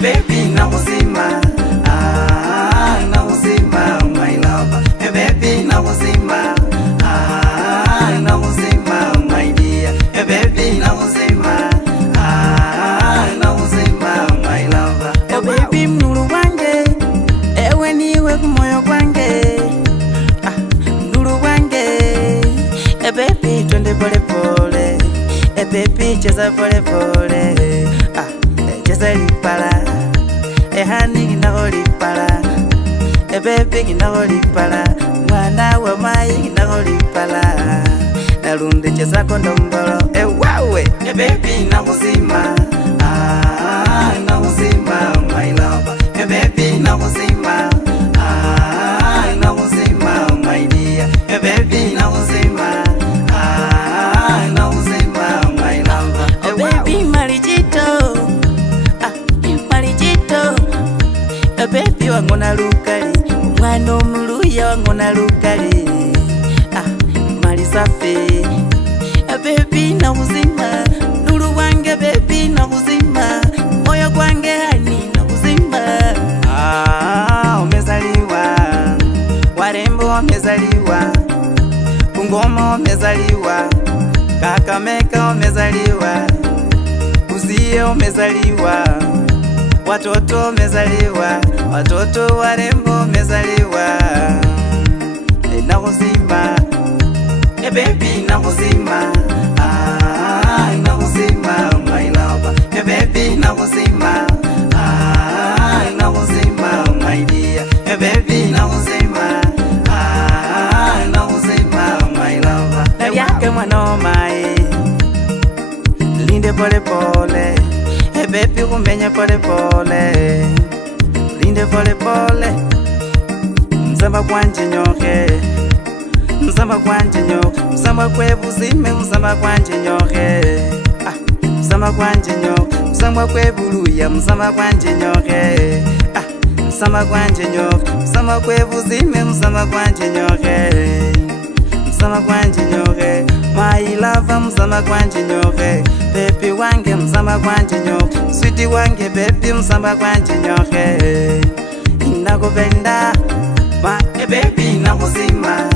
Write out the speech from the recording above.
baby nakuzima, nakuzima my love, baby nakuzima, nakuzima my dear, baby nakuzima, nakuzima my love, baby mnuru wange, ewe niwe kumoyo kwange, mnuru wange, baby twende pole pole, baby cheza pole pole, cheza lipala, hani ginako lipala, baby ginako lipala, mwana wa mai ginako lipala, nalundi cheza kondombolo, wawe, baby nakuzima, nakuzima my love, baby nakuzima, nakuzima my dear, baby nakuzima, nakuzima my love, baby malijito, malijito, baby wangona lukali, mwana omuluya wangona lukali, malisafi, baby nakuzima, nuru wange baby nakuzima, moyo kwange hani nakuzima, umezaliwa, warembo umezaliwa, Bungoma umezaliwa, Kakamega umezaliwa, Busia umezaliwa, watoto umezaliwa, watoto warembo umezaliwa, nakuzima, baby nakuzima, nakuzima my love, baby nakuzima, nakuzima my dear, baby nakuzima, nakuzima my love, yake mwanoma, linde pole pole, baby kumenya pole pole, linde pole pole, mzamba kwanje nyoke, mzamba kwanje nyoke, mzamba kwebuzime, mzamba kwanje nyoke, mzamba kwanje nyoke, mzamba kwebuluya, mzamba kwanje nyoke, mzamba kwanje nyoke, mzamba kwebuzime, mzamba kwanje nyoke, mzamba kwanje nyoke, my love mzamba kwanje nyoke, baby wange mzamba kwanje nyoke, sweetie wange baby mzamba kwanje nyoke, nakupenda my baby nakuzima.